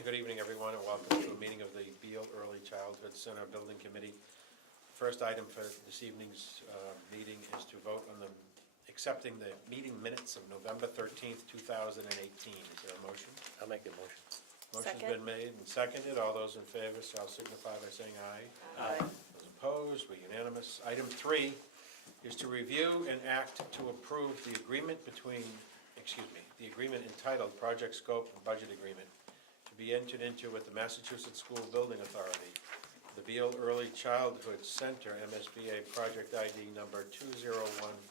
Good evening, everyone, and welcome to a meeting of the Beal Early Childhood Center Building Committee. First item for this evening's meeting is to vote on accepting the meeting minutes of November 13th, 2018. Is there a motion? I'll make the motion. Motion's been made and seconded. All those in favor shall signify by saying aye. Aye. Those opposed, we're unanimous. Item 3 is to review and act to approve the agreement the agreement entitled Project Scope and Budget Agreement to be entered into with the Massachusetts School Building Authority, the Beal Early Childhood Center, MSBA Project ID number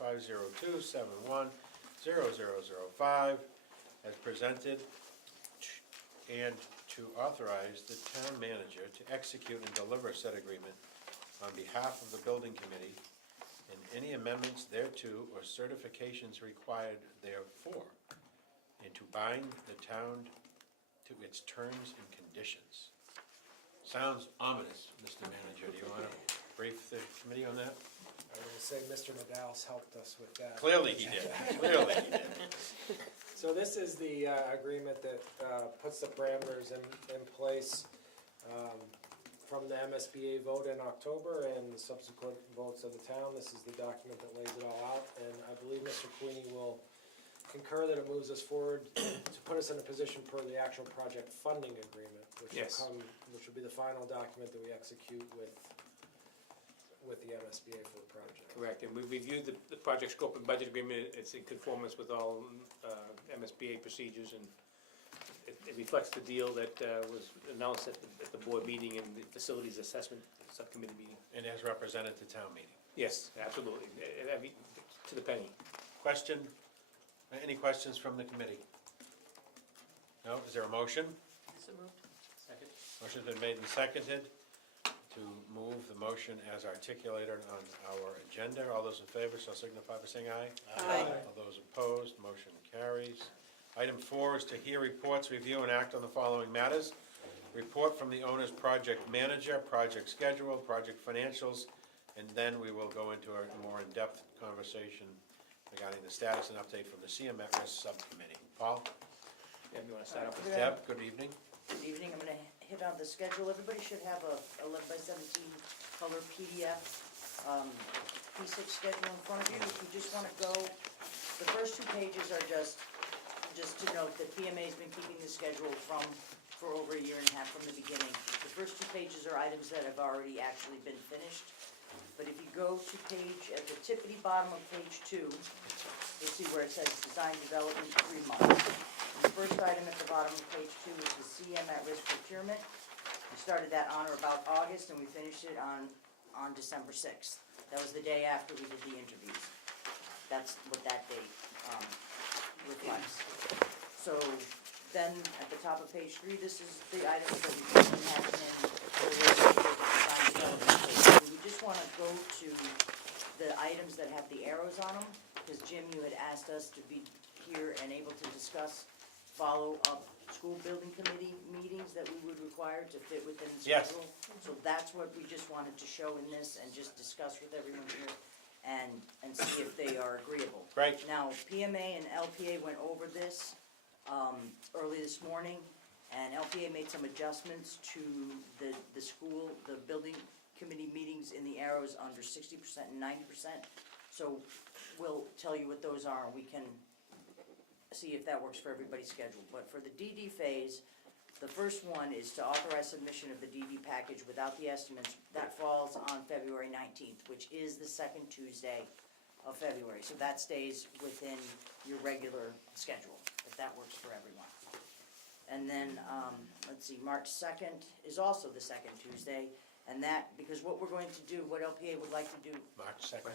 201-502-71-0005, as presented, and to authorize the town manager to execute and deliver said agreement on behalf of the building committee, and any amendments thereto or certifications required therefore, and to bind the town to its terms and conditions. Sounds ominous, Mr. Manager. Do you want to brief the committee on that? I was going to say Mr. Nadal's helped us with that. Clearly he did. Clearly he did. So this is the agreement that puts the parameters in place from the MSBA vote in October and the subsequent votes of the town. This is the document that lays it all out, and I believe Mr. Queenie will concur that it moves us forward to put us in a position for the actual project funding agreement, which which will be the final document that we execute with the MSBA for the project. Correct, and we reviewed the project scope and budget agreement. It's in conformance with all MSBA procedures, and it reflects the deal that was announced at the board meeting and the facilities assessment subcommittee meeting. And as represented to town meeting. Yes, absolutely, to the penny. Question? Any questions from the committee? No? Is there a motion? So moved. Second. Motion's been made and seconded to move the motion as articulated on our agenda. All those in favor shall signify by saying aye. Aye. All those opposed, motion carries. Item 4 is to hear reports, review, and act on the following matters. Report from the owner's project manager, project schedule, project financials, and then we will go into a more in-depth conversation regarding the status and update from the CM at Risk Subcommittee. Paul? Deb, you want to start off with Deb, good evening. Good evening. I'm going to hit on the schedule. Everybody should have a 11x17 color PDF P6 schedule in front of you. If you just want to go, the first 2 pages are just to note that PMA's been keeping the schedule for over a year and a half from the beginning. The first 2 pages are items that have already actually been finished. But if you go to at the tippity bottom of page 2, you'll see where it says design development 3 months. The first item at the bottom of page 2 is the CM at risk procurement. We started that on or about August, and we finished it on December 6th. That was the day after we did the interviews. That's what that date reflects. So then at the top of page 3, this is the items that we have in for design development. We just want to go to the items that have the arrows on them, because Jim, you had asked us to be here and able to discuss follow-up school building committee meetings that we would require to fit within the schedule. So that's what we just wanted to show in this and just discuss with everyone here and see if they are agreeable. Right. Now, PMA and LPA went over this early this morning, and LPA made some adjustments to the building committee meetings in the arrows under 60% and 90%. So we'll tell you what those are, and we can see if that works for everybody's schedule. But for the DD phase, the first one is to authorize submission of the DD package without the estimates. That falls on February 19th, which is the second Tuesday of February. So that stays within your regular schedule, if that works for everyone. And then, let's see, March 2nd is also the second Tuesday. And that, because what we're going to do, what LPA would like to do, March 2nd.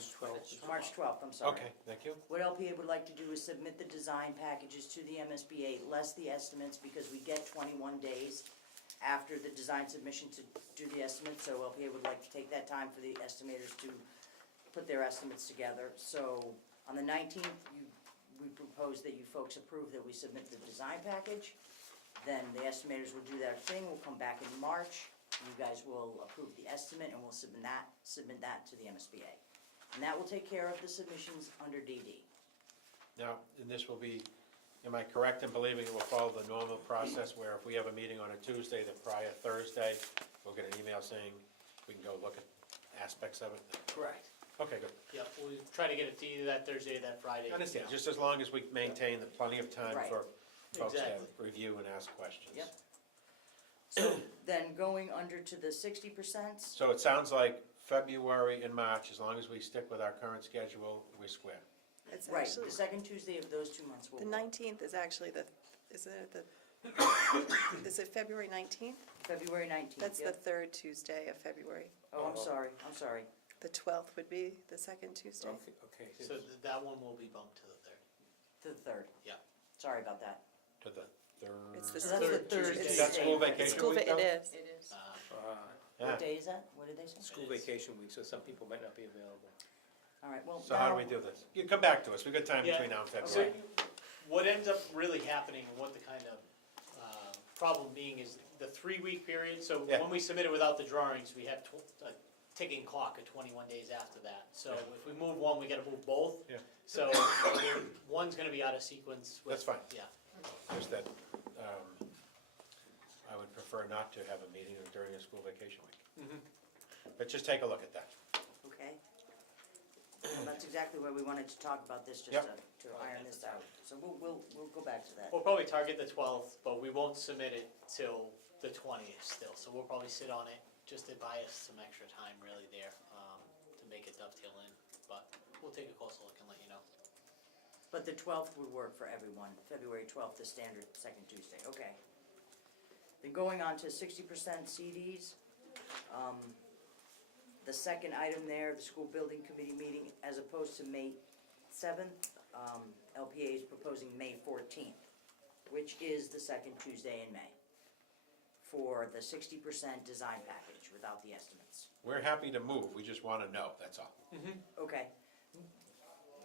March 12th, I'm sorry. Okay, thank you. What LPA would like to do is submit the design packages to the MSBA, less the estimates, because we get 21 days after the design submission to do the estimates. So LPA would like to take that time for the estimators to put their estimates together. So on the 19th, we propose that you folks approve that we submit the design package. Then the estimators will do their thing. We'll come back in March. You guys will approve the estimate, and we'll submit that to the MSBA. And that will take care of the submissions under DD. Now, and this will be Am I correct in believing it will follow the normal process where if we have a meeting on a Tuesday, the prior Thursday, we'll get an email saying we can go look at aspects of it? Correct. Okay, good. Yep, we'll try to get it to you that Thursday or that Friday. I understand, just as long as we maintain the plenty of time Right. for folks to Exactly. review and ask questions. Yep. So then going under to the 60%, So it sounds like February and March, as long as we stick with our current schedule, we're square. It's right, actually, the second Tuesday of those 2 months will the work. 19th is actually isn't it is it February 19th? February 19th, That's the yep. third Tuesday of February. Oh, I'm sorry. The 12th would be the second Tuesday. Okay. So that one will be bumped to the third. To the third. Yeah. Sorry about that. To the third. It's the So that's the third third Tuesday. Is that school Tuesday. vacation School, week, though? it is. It is. Yeah. What day is that? What did they say? School vacation week, so some people might not be available. All right, well, So how do now- we do this? You come back to us, we've got time Yeah. between now and So February. what ends up really happening and what the kind of problem being is the 3-week period. So Yeah. when we submit it without the drawings, we have a ticking clock of 21 days after that. So Yeah. if we move one, we gotta move both. Yeah. So one's gonna be out of sequence. with- That's fine. Yeah. Just that, I would prefer not to have a meeting during a school vacation week. Mhm. But just take a look at that. Okay. Well, that's exactly where we wanted to talk about this, just Yep. to iron this out. So we'll go back to that. We'll probably target the 12th, but we won't submit it till the 20th still. So we'll probably sit on it just to buy us some extra time really there, to make it dovetail in. But we'll take a closer look and let you know. But the 12th would work for everyone, February 12th, the standard second Tuesday, okay. Then going on to 60% CDs, the second item there, the school building committee meeting, as opposed to May 7th, LPA is proposing May 14th, which is the second Tuesday in May, for the 60% design package without the estimates. We're happy to move, we just wanna know, that's all. Okay.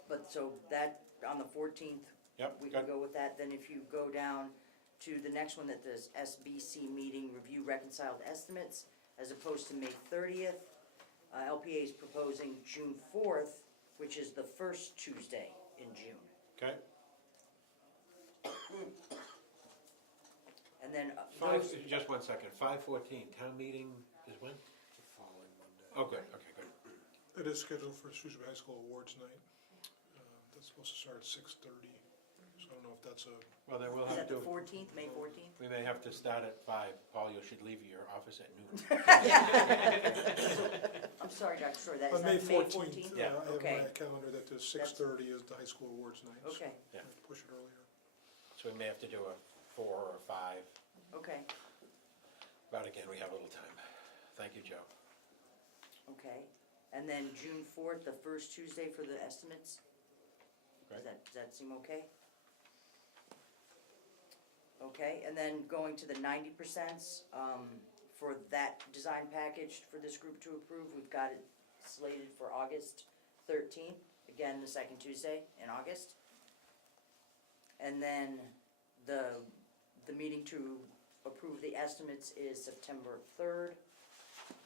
But so that, on the 14th, Yep, we can good. go with that. Then if you go down to the next one that does SBC meeting, review reconciled estimates, as opposed to May 30th, LPA is proposing June 4th, which is the first Tuesday in June. Okay, And then just 1 second, 5:14, town meeting is when? The following Monday. Oh, good, okay, good. It is scheduled for Shrewsbury High School Awards Night. That's supposed to start at 6:30, so I don't know if that's a, Well, then we'll is have that the to, 14th, May 14th? we may have to start at 5. Paul, you should leave your office at noon. I'm sorry, Dr. Shore, that is on that May May 14th, 14th? Yeah. I have Okay. my calendar that there's 6:30 is the High School Awards Night. so Okay, Yeah. I have to push it earlier. So we may have to do a 4 or a 5, okay, but again, we have a little time. Thank you, Joe. okay. And then June 4th, the first Tuesday for the estimates? Right. Does that seem okay? Okay, and then going to the 90%, for that design package for this group to approve, we've got it slated for August 13th, again, the second Tuesday in August. And then the meeting to approve the estimates is September 3rd,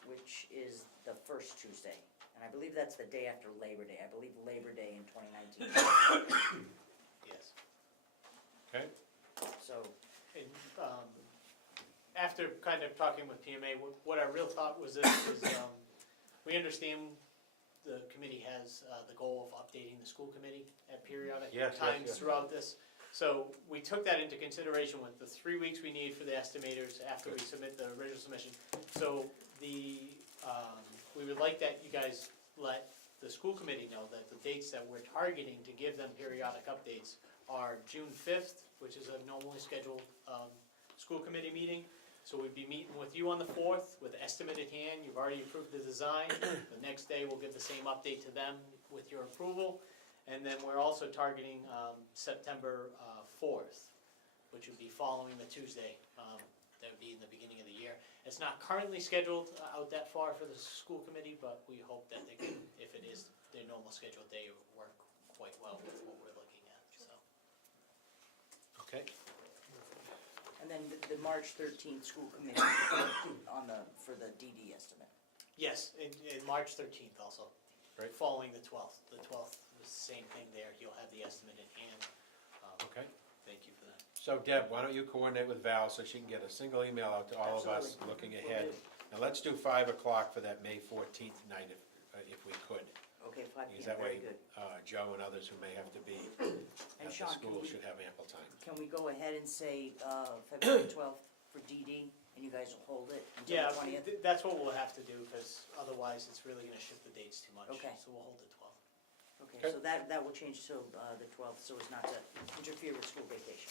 which is the first Tuesday. And I believe that's the day after Labor Day, I believe Labor Day in 2019, Yes. Okay? so. And, after kind of talking with PMA, what our real thought was this, is, we understand the committee has, the goal of updating the school committee at periodic Yes, yes, times yes. throughout this. So we took that into consideration with the 3 weeks we need for the estimators after we submit the original submission. So we would like that you guys let the school committee know that the dates that we're targeting to give them periodic updates are June 5th, which is a normally scheduled school committee meeting. So we'd be meeting with you on the 4th with the estimate at hand. You've already approved the design. The next day, we'll give the same update to them with your approval. And then we're also targeting September 4th, which would be following the Tuesday. That would be in the beginning of the year. It's not currently scheduled out that far for the school committee, but we hope that they can, if it is their normal scheduled day, it would work quite well with what we're looking at, so. Okay? And then the March 13th school committee for the DD estimate. Yes, in March 13th also. Great. Following the 12th. The 12th was the same thing there. You'll have the estimate in hand. Okay. Thank you. So Deb, why don't you coordinate with Val so she can get a single email out to all of us Absolutely. looking Will ahead? do. And let's do 5 o'clock for that May 14th night if we could. Okay, 5 Because PM, that very way, good. Joe and others who may have to be And at the Sean, school should have ample time. can we go ahead and say, February 12th for DD, and you guys will hold it until Yeah, the 20th? that's what we'll have to do, because otherwise it's really gonna shift the dates too much. Okay. So we'll hold the 12th. Okay, so that will change to the 12th, so as not to interfere with school vacation.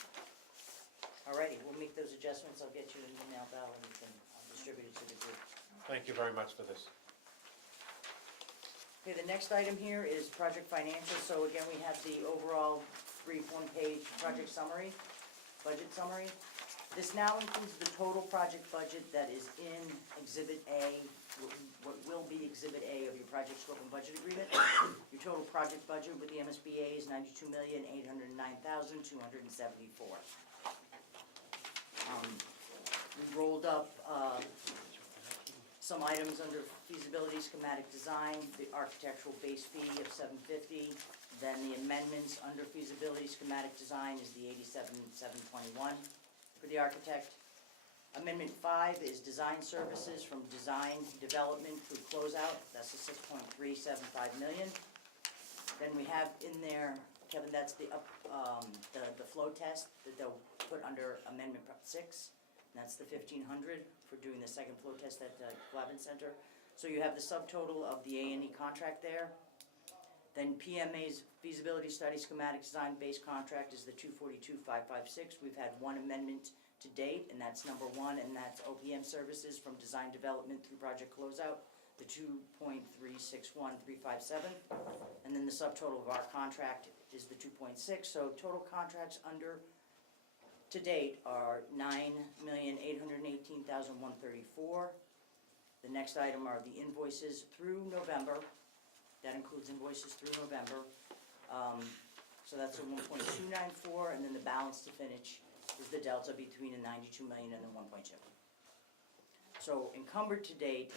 Alrighty, we'll make those adjustments, I'll get you an email, Val, and you can distribute it to the group. Thank you very much for this. Okay, the next item here is project financial, so again, we have the overall brief one-page project summary, budget summary. This now includes the total project budget that is in Exhibit A, what will be Exhibit A of your project scope and budget agreement. Your total project budget with the MSBA is $92,809,274. We rolled up, some items under feasibility schematic design, the architectural base fee of $750, then the amendments under feasibility schematic design is the $87,721 for the architect. Amendment 5 is design services from design development through closeout, that's the $6.375 million. Then we have in there, Kevin, that's the flow test that they'll put under amendment 6. And that's the $1,500 for doing the second flow test at Glavin Center. So you have the subtotal of the A&E contract there. Then PMA's feasibility study schematic design base contract is the $242,556. We've had one amendment to date, and that's number 1, and that's OPM services from design development through project closeout, the $2.361357. And then the subtotal of our contract is the 2.6. So total contracts under to date are $9,818,134. The next item are the invoices through November. That includes invoices through November. So that's a 1.294, and then the balance to finish is the delta between the 92 million and the 1.2. So encumbered to date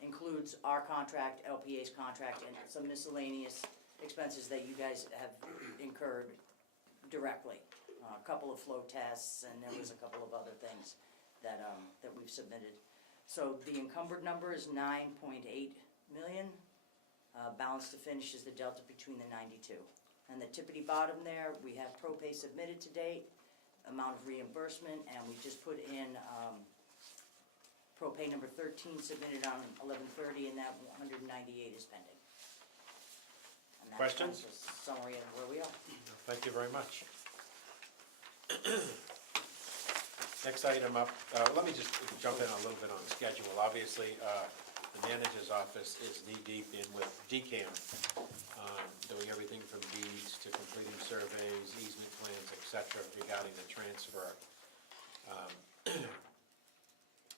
includes our contract, LPA's contract, and some miscellaneous expenses that you guys have incurred directly. A couple of flow tests, and there was a couple of other things that we've submitted. So the encumbered number is 9.8 million. Balance to finish is the delta between the 92. And the tippity bottom there, we have ProPay submitted to date, amount of reimbursement, and we just put in ProPay number 13 submitted on 11/30, and that 198 is pending. And that's kind of Questions? a summary of where we are. Thank you very much. Next item up, let me just jump in a little bit on schedule. Obviously, the manager's office is knee-deep in with DCAM, doing everything from deeds to completing surveys, easement plans, et cetera, regarding the transfer.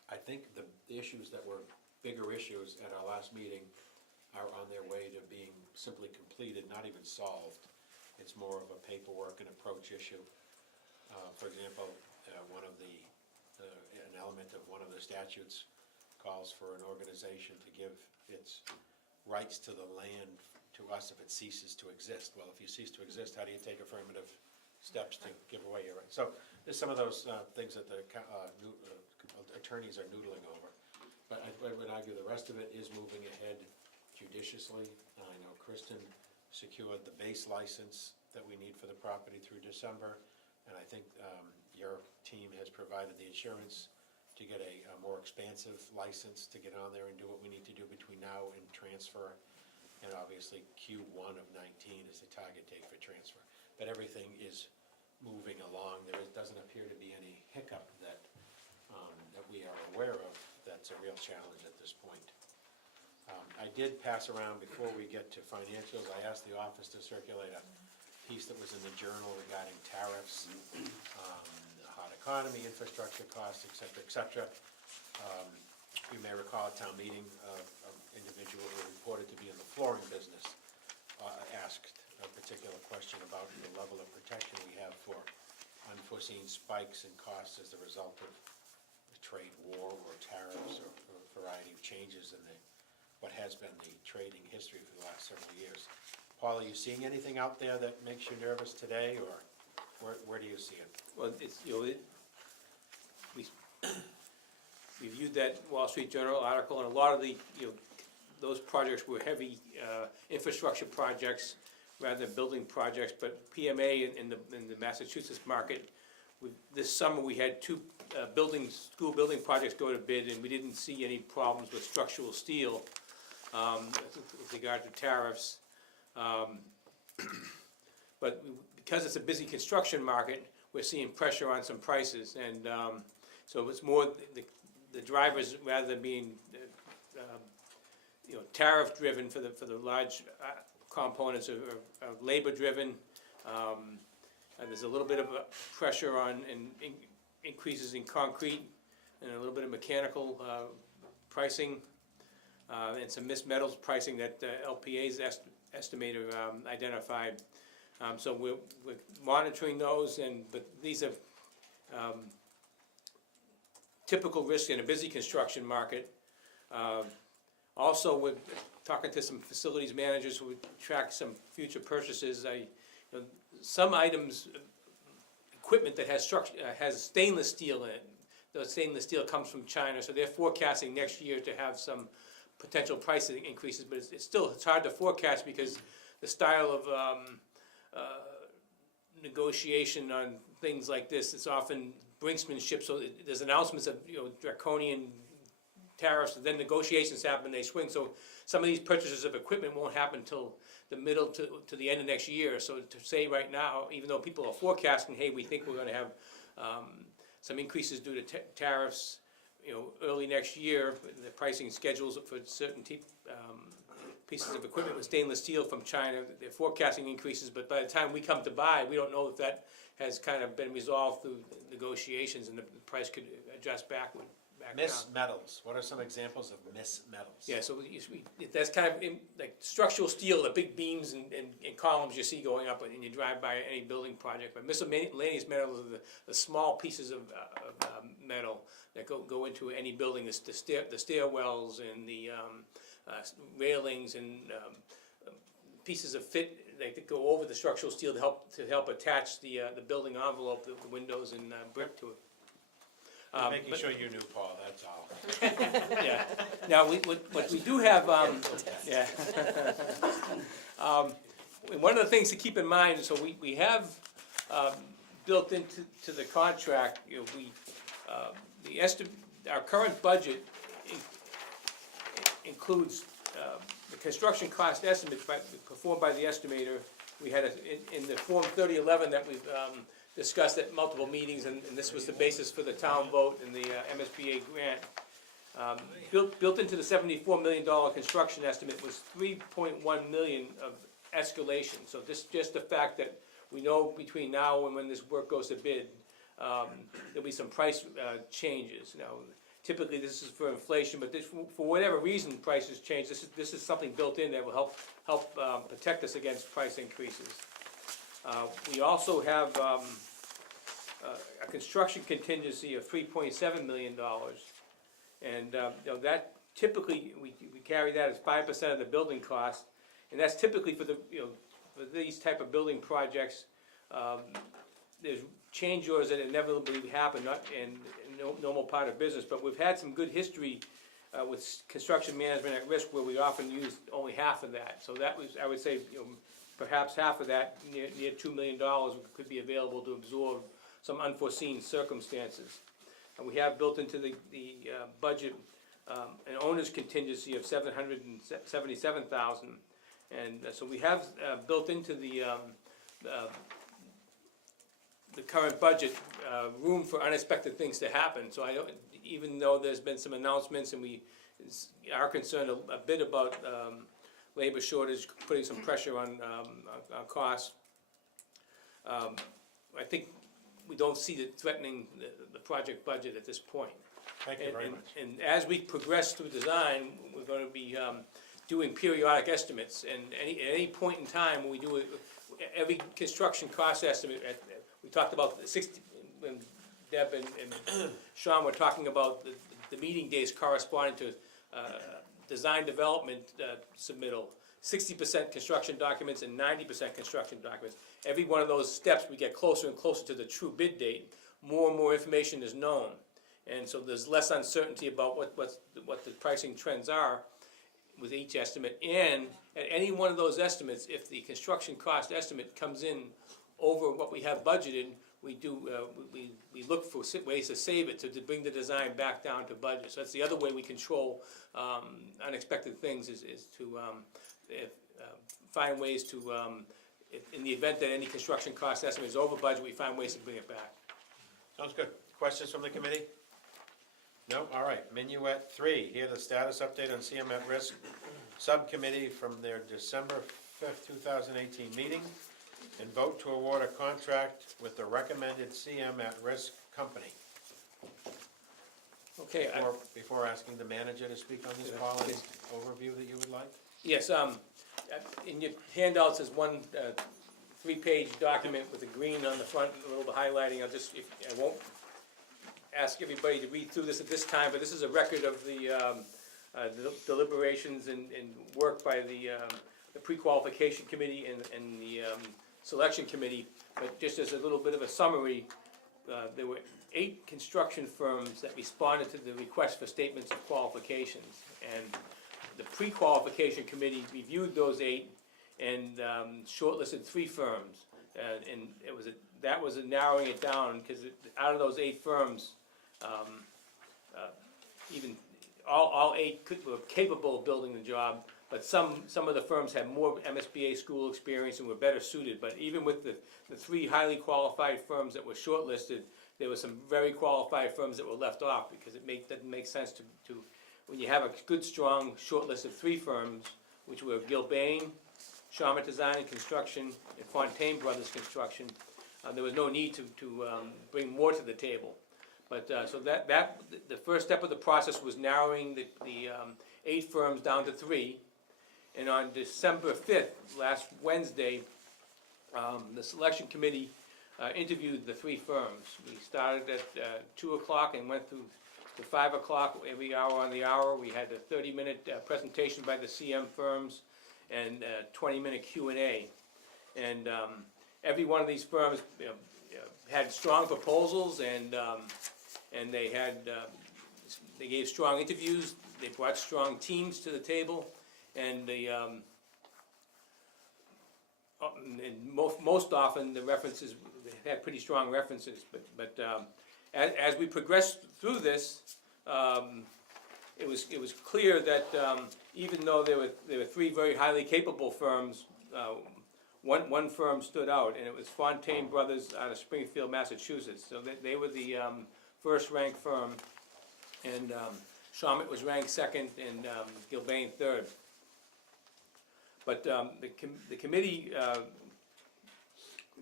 I think the issues that were bigger issues at our last meeting are on their way to being simply completed, not even solved. It's more of a paperwork and approach issue. For example, an element of one of the statutes calls for an organization to give its rights to the land to us if it ceases to exist. Well, if you cease to exist, how do you take affirmative steps to give away your rights? So there's some of those things that the attorneys are noodling over. But I would argue the rest of it is moving ahead judiciously. I know Kristen secured the base license that we need for the property through December. And I think your team has provided the insurance to get a more expansive license to get on there and do what we need to do between now and transfer. And obviously Q1 of 19 is the target date for transfer. But everything is moving along. There doesn't appear to be any hiccup that we are aware of that's a real challenge at this point. I did pass around, before we get to financials, I asked the office to circulate a piece that was in the journal regarding tariffs, the hot economy, infrastructure costs, et cetera, et cetera. You may recall at town meeting, an individual who reported to be in the flooring business asked a particular question about the level of protection we have for unforeseen spikes in costs as a result of the trade war or tariffs or a variety of changes in what has been the trading history for the last several years. Paul, are you seeing anything out there that makes you nervous today, or Where do you see it? Well, it's, you know, we reviewed that Wall Street Journal article, and a lot of the, you know, those projects were heavy infrastructure projects rather than building projects, but PMA in the Massachusetts market, this summer we had two school building projects go to bid, and we didn't see any problems with structural steel with regard to tariffs. But because it's a busy construction market, we're seeing pressure on some prices, and so it's more the drivers, rather than being you know, tariff driven for the large components, are labor driven. And there's a little bit of a pressure on increases in concrete, and a little bit of mechanical pricing, and some missed metals pricing that LPA's estimator identified. So we're monitoring those, but these are typical risks in a busy construction market. Also, we're talking to some facilities managers who would track some future purchases. You know, some items, equipment that has stainless steel in it. The stainless steel comes from China, so they're forecasting next year to have some potential price increases, but it's hard to forecast because the style of negotiation on things like this is often brinksmanship. So there's announcements of, you know, draconian tariffs, and then negotiations happen, they swing. So some of these purchases of equipment won't happen until the middle to the end of next year. So to say right now, even though people are forecasting, hey, we think we're going to have some increases due to tariffs, you know, early next year, the pricing schedules for certain pieces of equipment with stainless steel from China, they're forecasting increases, but by the time we come to buy, we don't know if that has kind of been resolved through negotiations, and the price could adjust back down. Missed metals, what are some examples of missed metals? Yeah, so that's kind of like structural steel, the big beams and columns you see going up when you drive by any building project. But miscellaneous metals are the small pieces of metal that go into any building, the stairwells and the railings and pieces of fit that go over the structural steel to help attach the building envelope, the windows and brick to it. Making sure you knew, Paul, that's all. Yeah. Now, what we do have, yeah. And one of the things to keep in mind, so we have built into the contract, you know, our current budget includes the construction cost estimate performed by the estimator. We had in the Form 3011 that we've discussed at multiple meetings, and this was the basis for the town vote and the MSBA grant. Built into the $74 million construction estimate was $3.1 million of escalation. So just the fact that we know between now and when this work goes to bid, there'll be some price changes. Now, typically this is for inflation, but for whatever reason prices change, this is something built in that will help protect us against price increases. We also have a construction contingency of $3.7 million, and you know, that typically we carry that as 5% of the building cost, and that's typically for for these type of building projects. There's change orders that inevitably happen, not in normal part of business, but we've had some good history with construction management at risk where we often use only half of that. So that was, I would say, you know, perhaps half of that, near $2 million, could be available to absorb some unforeseen circumstances. And we have built into the budget an owner's contingency of $777,000, and so we have built into the current budget room for unexpected things to happen. So I don't, even though there's been some announcements and we are concerned a bit about labor shortage, putting some pressure on costs. I think we don't see it threatening the project budget at this point. Thank you very much. And as we progress through design, we're going to be doing periodic estimates. And at any point in time, when we do every construction cost estimate, we talked about the 60, when Deb and Sean were talking about the meeting days corresponding to design development submittal. 60% construction documents and 90% construction documents. Every one of those steps, we get closer and closer to the true bid date, more and more information is known. And so there's less uncertainty about what the pricing trends are with each estimate. And at any one of those estimates, if the construction cost estimate comes in over what we have budgeted, we look for ways to save it, to bring the design back down to budget. So that's the other way we control unexpected things, is to find ways to, in the event that any construction cost estimate is over budget, we find ways to bring it back. Sounds good. Questions from the committee? No? All right. Minuet 3, here the status update on CM at Risk Subcommittee from their December 5th, 2018 meeting, and vote to award a contract with the recommended CM at Risk company. Okay. Before asking the manager to speak on this, Paul, any overview that you would like? Yes, in your handouts is one 3-page document with the green on the front, a little bit highlighting. I won't ask everybody to read through this at this time, but this is a record of the deliberations and work by the pre-qualification committee and the selection committee. But just as a little bit of a summary, there were 8 construction firms that responded to the request for statements of qualifications. And the pre-qualification committee reviewed those 8 and shortlisted 3 firms. And that was narrowing it down, because out of those 8 firms, even all 8 were capable of building the job, but some of the firms had more MSBA school experience and were better suited. But even with the 3 highly qualified firms that were shortlisted, there were some very qualified firms that were left off, because doesn't make sense to when you have a good, strong short list of 3 firms, which were Gilbane, Sharma Design and Construction, and Fontaine Brothers Construction. There was no need to bring more to the table. But so the first step of the process was narrowing the 8 firms down to 3. And on December 5th, last Wednesday, the selection committee interviewed the 3 firms. We started at 2 o'clock and went through to 5 o'clock every hour on the hour. We had a 30-minute presentation by the CM firms and a 20-minute Q&A. And every one of these firms had strong proposals, and they gave strong interviews. They brought strong teams to the table, and and most often the references, they had pretty strong references. But as we progressed through this, it was clear that even though there were 3 very highly capable firms, one firm stood out, and it was Fontaine Brothers out of Springfield, Massachusetts. So they were the first-ranked firm, and Shawmut was ranked 2nd, and Gilbane 3rd. But the committee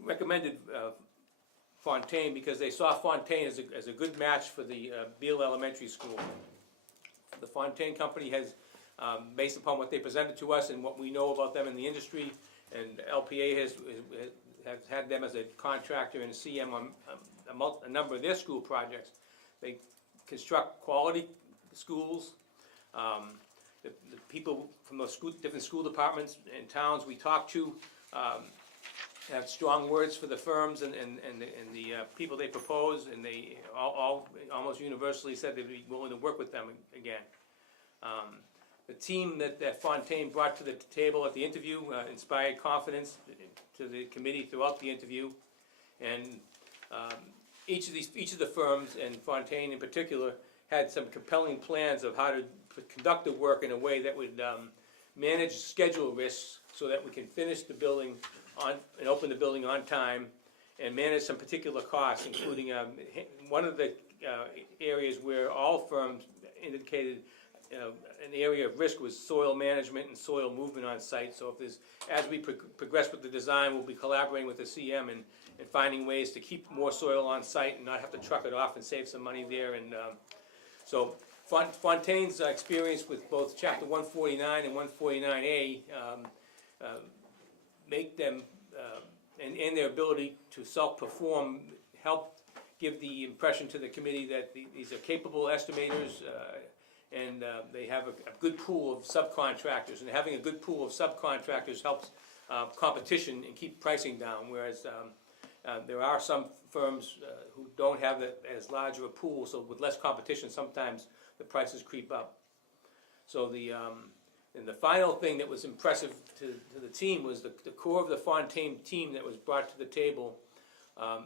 recommended Fontaine because they saw Fontaine as a good match for the Beal Elementary School. The Fontaine Company has, based upon what they presented to us and what we know about them in the industry, and LPA has had them as a contractor and CM on a number of their school projects. They construct quality schools. The people from those different school departments and towns we talked to have strong words for the firms and the people they propose, and they all almost universally said they'd be willing to work with them again. The team that Fontaine brought to the table at the interview inspired confidence to the committee throughout the interview, and each of the firms, and Fontaine in particular, had some compelling plans of how to conduct the work in a way that would manage schedule risks so that we can finish the building and open the building on time, and manage some particular costs, including one of the areas where all firms indicated an area of risk was soil management and soil movement on site. So as we progress with the design, we'll be collaborating with the CM and finding ways to keep more soil on site and not have to truck it off and save some money there. And so Fontaine's experience with both Chapter 149 and 149A make them, and their ability to self-perform, help give the impression to the committee that these are capable estimators, and they have a good pool of subcontractors, and having a good pool of subcontractors helps competition and keep pricing down, whereas there are some firms who don't have as large of a pool, so with less competition, sometimes the prices creep up. So and the final thing that was impressive to the team was the core of the Fontaine team that was brought to the table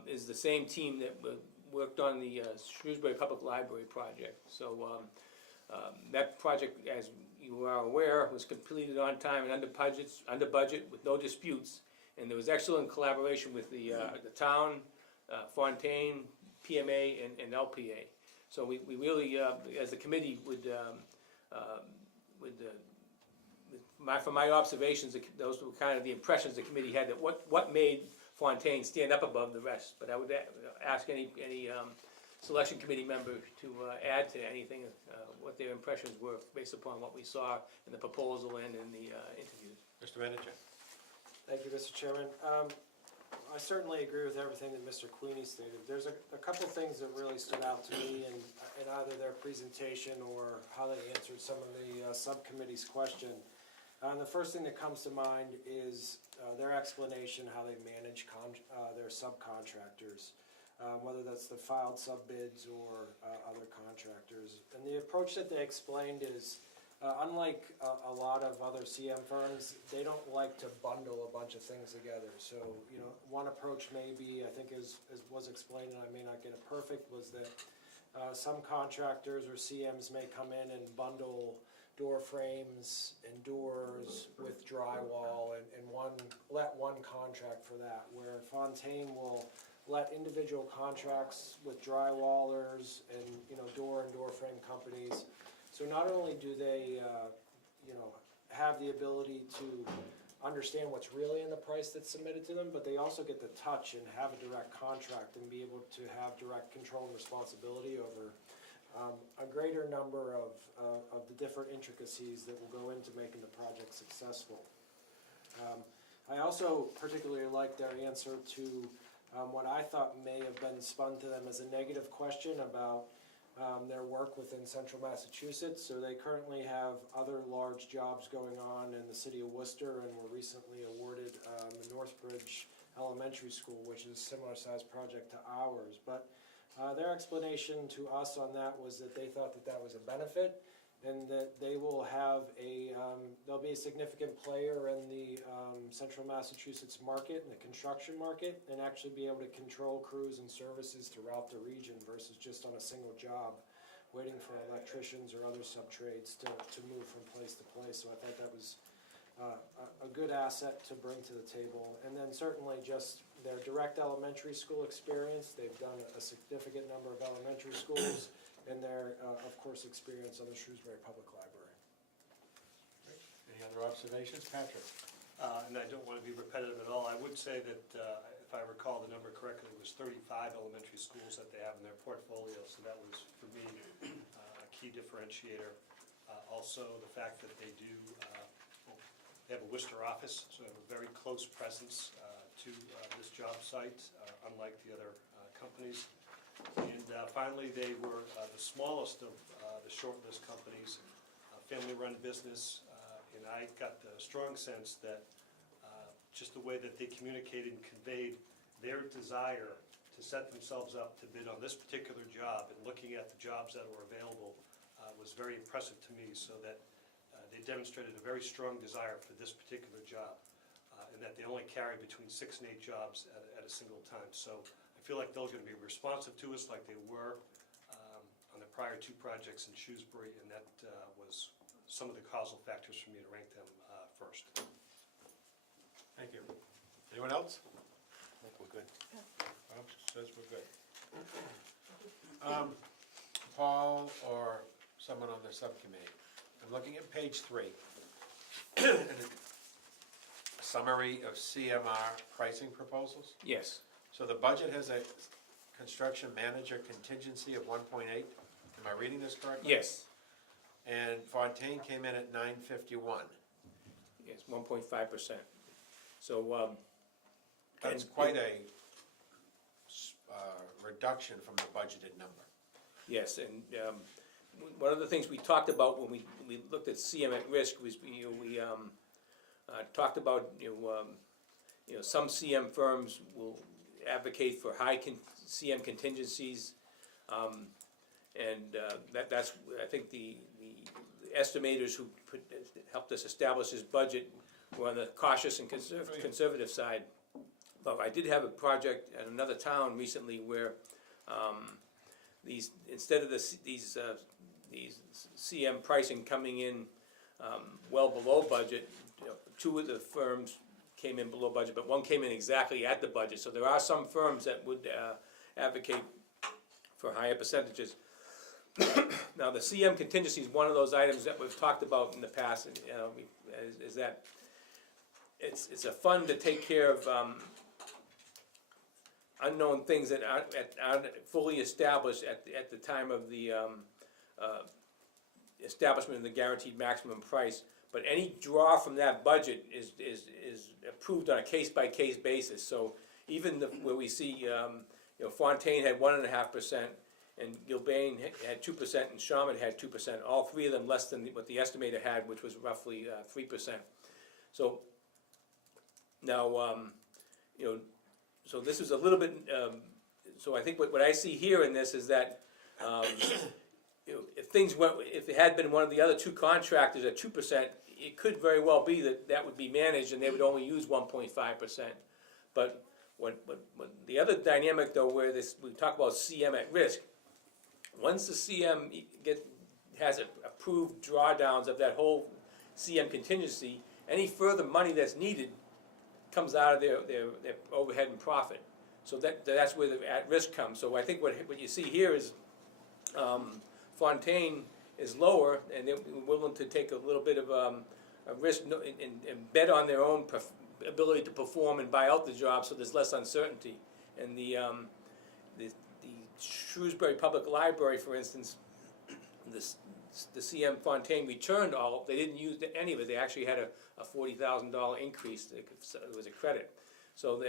is the same team that worked on the Shrewsbury Public Library project. So that project, as you are aware, was completed on time and under budget with no disputes, and there was excellent collaboration with the town, Fontaine, PMA, and LPA. So we really, as a committee, from my observations, those were kind of the impressions the committee had, that what made Fontaine stand up above the rest. But I would ask any selection committee member to add to anything, what their impressions were based upon what we saw in the proposal and in the interviews. Mr. Manager? Thank you, Mr. Chairman. I certainly agree with everything that Mr. Queenie stated. There's a couple things that really stood out to me in either their presentation or how they answered some of the subcommittee's question. The first thing that comes to mind is their explanation how they manage their subcontractors, whether that's the filed sub-bids or other contractors. And the approach that they explained is, unlike a lot of other CM firms, they don't like to bundle a bunch of things together. So, one approach may be, I think as was explained, and I may not get it perfect, was that some contractors or CMs may come in and bundle door frames and doors with drywall and let one contract for that, where Fontaine will let individual contracts with drywallers and door and door frame companies. So not only do they have the ability to understand what's really in the price that's submitted to them, but they also get to touch and have a direct contract and be able to have direct control and responsibility over a greater number of the different intricacies that will go into making the project successful. I also particularly liked their answer to what I thought may have been spun to them as a negative question about their work within central Massachusetts. So they currently have other large jobs going on in the city of Worcester, and were recently awarded the Northbridge Elementary School, which is a similar sized project to ours. But their explanation to us on that was that they thought that was a benefit, and that they will have they'll be a significant player in the central Massachusetts market, in the construction market, and actually be able to control crews and services throughout the region versus just on a single job, waiting for electricians or other sub-trades to move from place to place. So I thought that was a good asset to bring to the table. And then certainly just their direct elementary school experience. They've done a significant number of elementary schools, and their, of course, experience on the Shrewsbury Public Library. Any other observations? Patrick? And I don't want to be repetitive at all. I would say that, if I recall the number correctly, it was 35 elementary schools that they have in their portfolio, so that was, for me, a key differentiator. Also, the fact that they they have a Worcester office, so they have a very close presence to this job site, unlike the other companies. And finally, they were the smallest of the shortlist companies, family-run business, and I got the strong sense that just the way that they communicated and conveyed their desire to set themselves up to bid on this particular job, and looking at the jobs that were available was very impressive to me, so that they demonstrated a very strong desire for this particular job, and that they only carry between 6 and 8 jobs at a single time. So I feel like they're going to be responsive to us like they were on the prior 2 projects in Shrewsbury, and that was some of the causal factors for me to rank them first. Thank you. Anyone else? I think we're good. Bob says we're good. Paul or someone on the subcommittee, I'm looking at page 3. Summary of CMR pricing proposals. Yes. So the budget has a construction manager contingency of 1.8. Am I reading this correctly? Yes. And Fontaine came in at 951. Yes, 1.5%. So, That's and- quite a reduction from the budgeted number. yes, and one of the things we talked about when we looked at CM at risk was, we talked about, some CM firms will advocate for high CM contingencies. That's, I think the estimators who helped us establish this budget were on the cautious and conservative side. But I did have a project at another town recently where instead of these CM pricing coming in well below budget, two of the firms came in below budget, but one came in exactly at the budget. So there are some firms that would advocate for higher percentages. Now, the CM contingency is one of those items that we've talked about in the past, and, is that it's a fund to take care of unknown things that aren't fully established at the time of the establishment of the guaranteed maximum price. But any draw from that budget is approved on a case-by-case basis. So even where we see, Fontaine had 1.5%, and Gilbane had 2%, and Sharman had 2%. All three of them less than what the estimator had, which was roughly 3%. So now, so this is a little bit. So I think what I see here in this is that. If it had been one of the other two contractors at 2%, it could very well be that would be managed and they would only use 1.5%. But the other dynamic though, where we talk about CM at risk, once the CM has approved drawdowns of that whole CM contingency, any further money that's needed comes out of their overhead and profit. So that's where the at risk comes. So I think what you see here is. Fontaine is lower, and they're willing to take a little bit of a risk and bet on their own ability to perform and buy out the job, so there's less uncertainty. And the Shrewsbury Public Library, for instance, the CM Fontaine returned all. They didn't use any of it. They actually had a $40,000 increase. It was a credit. So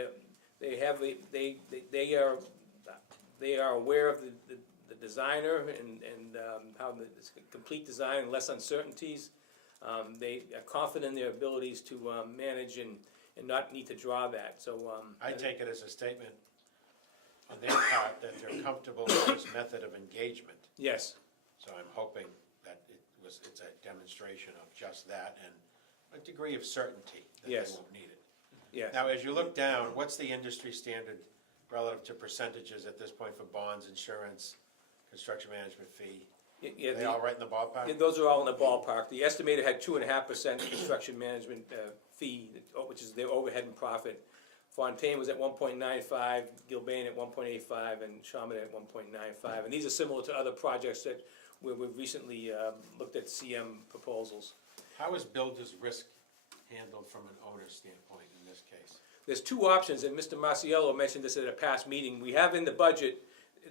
they are aware of the designer and how the complete design and less uncertainties. They are confident in their abilities to manage and not need to draw that. So I take it as a statement on their part that they're comfortable with this method of engagement. yes, So I'm hoping that it's a demonstration of just that and a degree of certainty that Yes. they won't need it. yes. Now, as you look down, what's the industry standard relative to percentages at this point for bonds, insurance, construction management fee? Yeah, Are they all right in the ballpark? yeah, those are all in the ballpark. The estimator had 2.5% construction management fee, which is their overhead and profit. Fontaine was at 1.95, Gilbane at 1.85, and Sharman at 1.95. And these are similar to other projects where we've recently looked at CM proposals. How is builder's risk handled from an owner's standpoint in this case? There's two options, and Mr. Marciello mentioned this at a past meeting. We have in the budget,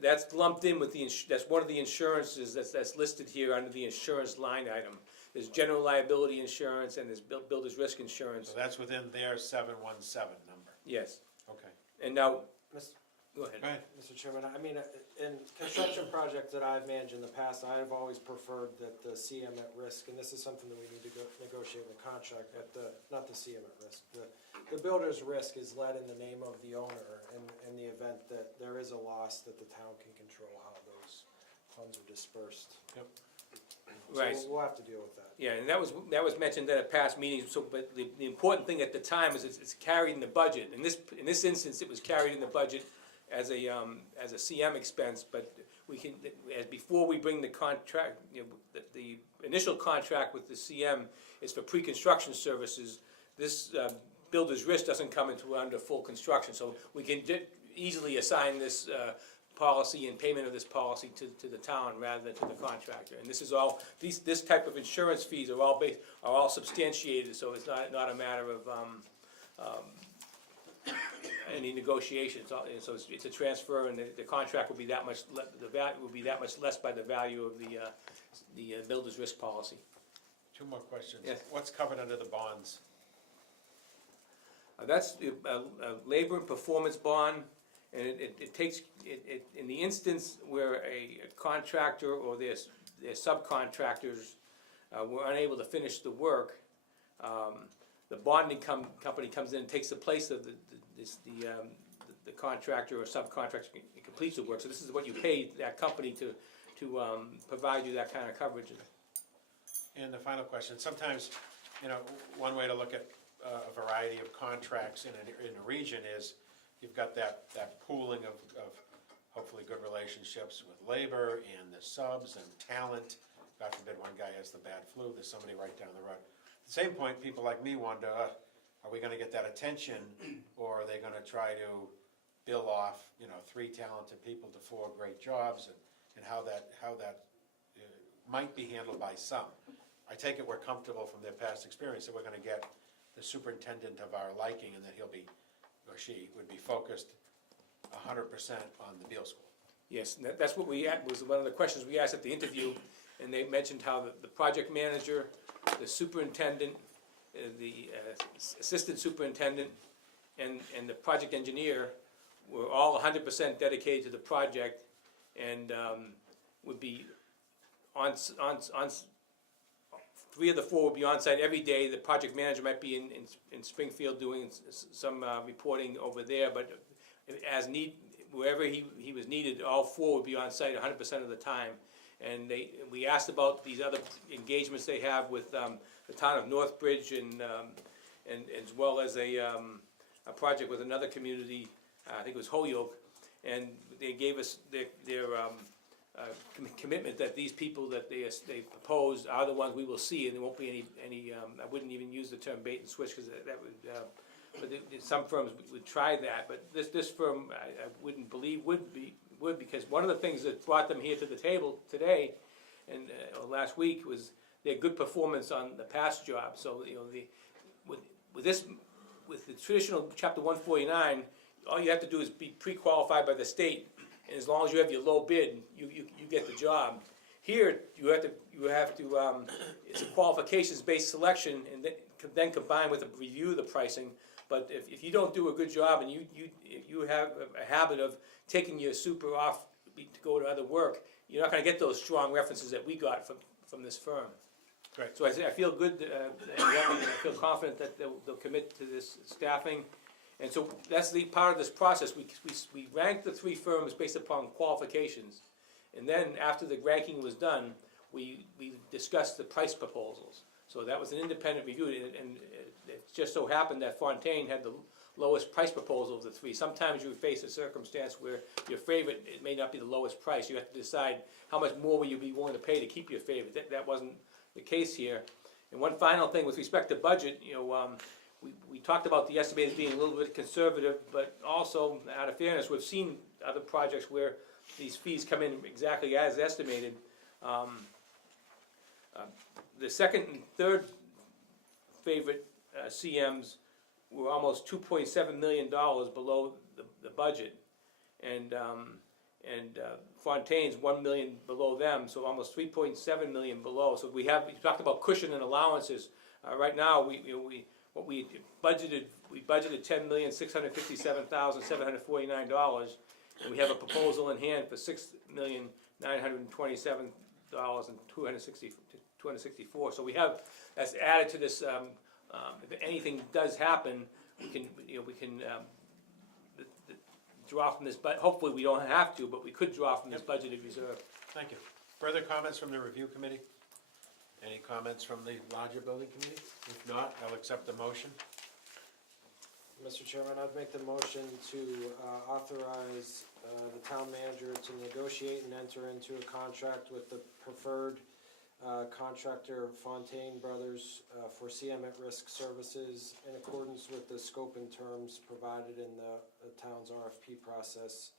that's lumped in with that's one of the insurances that's listed here under the insurance line item. There's general liability insurance and there's builder's risk insurance. So that's within their 717 number? Yes. Okay. And now, Mis- go ahead. Go ahead. Mr. Chairman, I mean, in construction projects that I've managed in the past, I have always preferred that the CM at risk, and this is something that we need to negotiate in the contract, not the CM at risk. The builder's risk is led in the name of the owner in the event that there is a loss, that the town can control how those funds are dispersed. Yep. Right. So we'll have to deal with that. Yeah, and that was mentioned at a past meeting. So, but the important thing at the time is it's carried in the budget. In this instance, it was carried in the budget as a CM expense. But we can, as before we bring the contract, the initial contract with the CM is for pre-construction services. This builder's risk doesn't come into under full construction, so we can easily assign this policy and payment of this policy to the town rather than to the contractor. And this is all, this type of insurance fees are all substantiated, so it's not a matter of any negotiations. So it's a transfer, and the contract will be that much, the value will be that much less by the value of the builder's risk policy. Two more questions. Yes. What's covered under the bonds? That's a labor and performance bond, and it takes, in the instance where a contractor or their their subcontractors were unable to finish the work, the bonding company comes in and takes the place of the contractor or subcontractor and completes the work. So this is what you pay that company to provide you that kind of coverage. And the final question, sometimes, one way to look at a variety of contracts in a region is you've got that pooling of hopefully good relationships with labor and the subs and talent. God forbid one guy has the bad flu, there's somebody right down the road. At the same point, people like me wonder, are we gonna get that attention, or are they gonna try to bill off, 3 talented people to 4 great jobs, and how that might be handled by some. I take it we're comfortable from their past experience that we're gonna get the superintendent of our liking, and that he'll be, or she, would be focused 100% on the Beal School. Yes, and that's what was one of the questions we asked at the interview, and they mentioned how the project manager, the superintendent, the assistant superintendent, and the project engineer were all 100% dedicated to the project, and would be on 3 of the 4 would be on site every day. The project manager might be in Springfield doing some reporting over there, but as wherever he was needed, all 4 would be on site 100% of the time. And we asked about these other engagements they have with the town of Northbridge and as well as a project with another community, I think it was Holyoke, and they gave us their commitment that these people that they proposed are the ones we will see, and there won't be any I wouldn't even use the term bait and switch, because that would, but some firms would try that, but this firm I wouldn't believe would, because one of the things that brought them here to the table today and or last week was their good performance on the past job. So with the traditional Chapter 149, all you have to do is be pre-qualified by the state, and as long as you have your low bid, you get the job. Here, you have to it's a qualifications-based selection, and then combined with a review of the pricing. But if you don't do a good job, and you have a habit of taking your super off to go to other work, you're not going to get those strong references that we got from this firm. Great. So I feel good, I feel confident that they'll commit to this staffing. And so that's the part of this process. We ranked the 3 firms based upon qualifications. And then after the ranking was done, we discussed the price proposals. So that was an independent review, and it just so happened that Fontaine had the lowest price proposal of the 3. Sometimes you face a circumstance where your favorite, it may not be the lowest price. You have to decide how much more will you be willing to pay to keep your favorite. That wasn't the case here. And one final thing with respect to budget, we talked about the estimators being a little bit conservative, but also, out of fairness, we've seen other projects where these fees come in exactly as estimated. The second and third favorite CMs were almost $2.7 million below the budget, and Fontaine's $1 million below them, so almost $3.7 million below. So we talked about cushion and allowances. Right now, we budgeted $10,657,749, and we have a proposal in hand for $6,927,264. So we have, that's added to this. If anything does happen, we can draw from this, but hopefully we don't have to, but we could draw from this budgeted reserve. Thank you. Further comments from the review committee? Any comments from the larger building committee? If not, I'll accept the motion. Mr. Chairman, I'd make the motion to authorize the town manager to negotiate and enter into a contract with the preferred contractor Fontaine Brothers for CM at-risk services in accordance with the scope and terms provided in the town's RFP process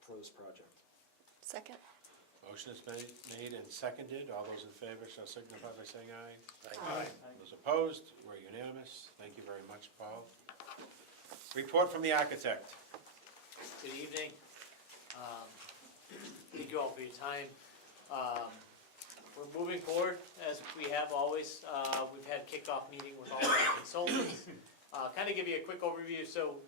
for this project. Second? Motion is made and seconded. All those in favor shall signify by saying aye. Aye. Those opposed, we're unanimous. Thank you very much, Paul. Report from the architect. Good evening. Thank you all for your time. We're moving forward as we have always. We've had kickoff meeting with all our consultants. Kind of give you a quick overview. So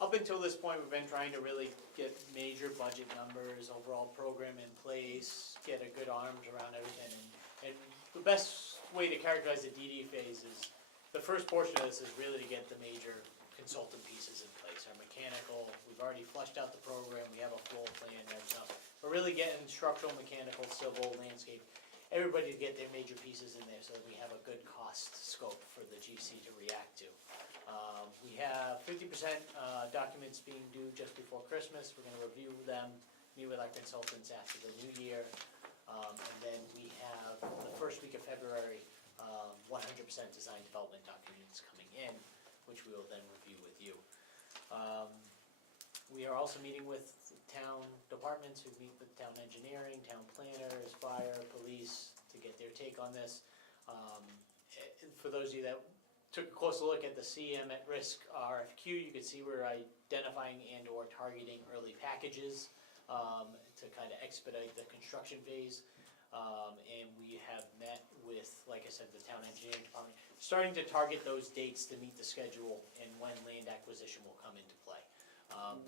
Up until this point, we've been trying to really get major budget numbers, overall program in place, get a good arms around everything. And the best way to characterize the DD phase is, the first portion of this is really to get the major consultant pieces in place. Our mechanical, we've already fleshed out the program, we have a floor plan, everything else. We're really getting structural, mechanical, civil, landscape, everybody to get their major pieces in there so that we have a good cost scope for the GC to react to. We have 50% documents being due just before Christmas. We're gonna review them, meet with our consultants after the new year. And then we have the first week of February, 100% design development documents coming in, which we will then review with you. We are also meeting with town departments, who meet with town engineering, town planners, fire, police, to get their take on this. For those of you that took a closer look at the CM at risk RFQ, you could see we're identifying and or targeting early packages to kind of expedite the construction phase. And we have met with, like I said, the town engineering department, starting to target those dates to meet the schedule and when land acquisition will come into play.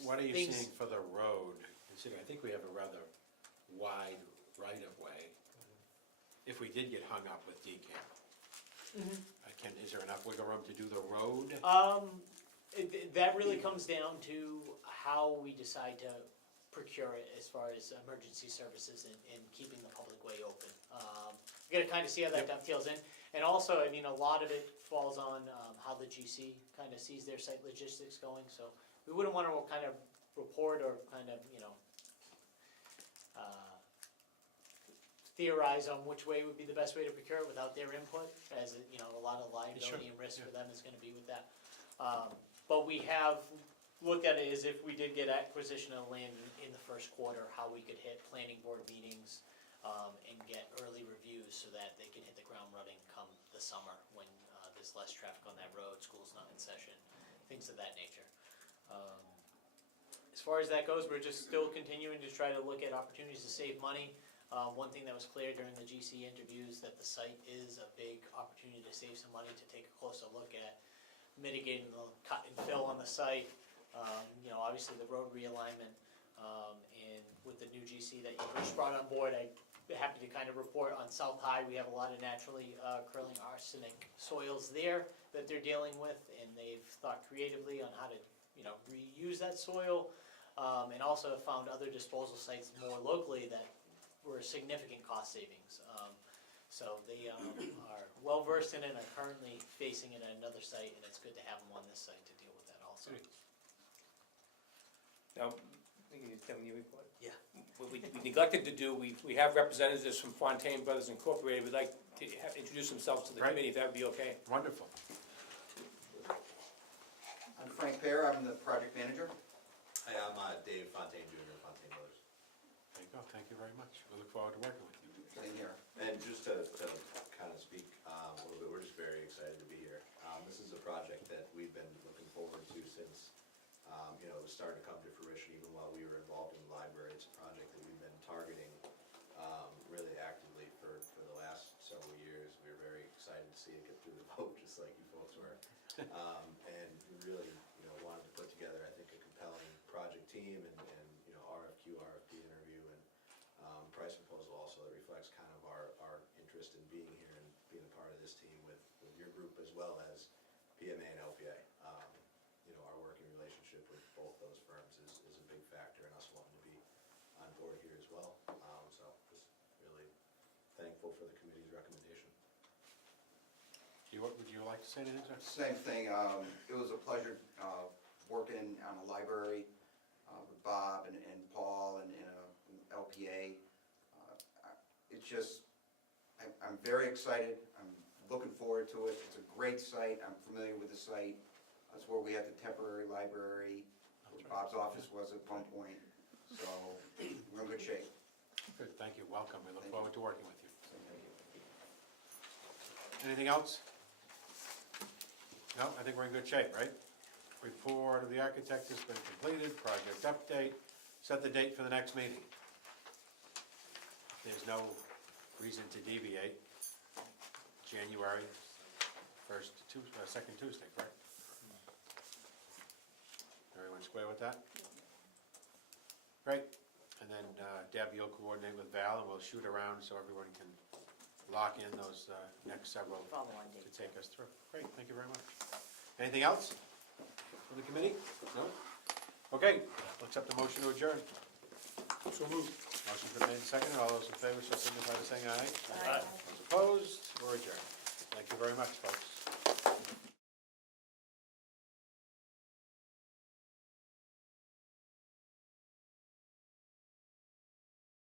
What are you things- seeing for the road? Considering, I think we have a rather wide right-of-way. If we did get hung up with decamp, is there enough wiggle room to do the road? That really comes down to how we decide to procure it as far as emergency services and keeping the public way open. We gotta kind of see how that dovetails in. And also, I mean, a lot of it falls on how the GC kind of sees their site logistics going, so we wouldn't want to kind of report or kind of, theorize on which way would be the best way to procure it without their input, as, a lot of liability and risk for them is gonna be with that. But we have looked at it as if we did get acquisition of land in the first quarter, how we could hit planning board meetings, and get early reviews so that they can hit the ground running come the summer when there's less traffic on that road, school's not in session, things of that nature. As far as that goes, we're just still continuing to try to look at opportunities to save money. One thing that was clear during the GC interviews, that the site is a big opportunity to save some money, to take a closer look at mitigating the cut and fill on the site. Obviously the road realignment, and with the new GC that you first brought on board, I'm happy to kind of report on South High. We have a lot of naturally occurring arsenic soils there that they're dealing with, and they've thought creatively on how to, reuse that soil, and also have found other disposal sites more locally that were significant cost savings. So they are well versed in it and are currently facing it at another site, and it's good to have them on this site to deal with that also. Now, telling you report. Yeah. What we neglected to do, we have representatives from Fontaine Brothers Incorporated. We'd like to introduce themselves to the Right. committee, if that would be okay. Wonderful. I'm Frank Pear, I'm the project manager. Hi, I'm Dave Fontaine Jr., Fontaine Brothers. There you go, thank you very much. We look forward to working with you. Sitting here. And just to kind of speak a little bit, we're just very excited to be here. This is a project that we've been looking forward to since, it was starting to come to fruition even while we were involved in the library. It's a project that we've been targeting really actively for the last several years. We were very excited to see it get through the vote, just like you folks were. And we really, wanted to put together, I think, a compelling project team and RFQ, RFP interview, and price proposal also that reflects kind of our interest in being here and being a part of this team with your group as well as PMA and LPA. Our working relationship with both those firms is a big factor in us wanting to be on board here as well. So just really thankful for the committee's recommendation. Would you like to say anything, sir? Same thing, it was a pleasure working on a library with Bob and Paul and LPA. It's just, I'm very excited, I'm looking forward to it. It's a great site, I'm familiar with the site. That's where we had the temporary library, where Bob's office was at one point, so we're in good shape. Good, thank you, welcome. We look Thank forward to working with you. So, thank you. Anything else? No, I think we're in good shape, right? Report of the architect has been completed, project update, set the date for the next meeting. There's no reason to deviate. January 1st, second Tuesday, correct? Everyone square with that? Great, and then Deb, you'll coordinate with Val, and we'll shoot around so everyone can lock in those next several Follow-on to dates. take us through. Great, thank you very much. Anything else for the committee? No? Okay, we'll accept the motion to adjourn. So moved. Motion's been made and seconded. All those in favor, so signify by saying aye. Aye. Those opposed, we're adjourned. Thank you very much, folks.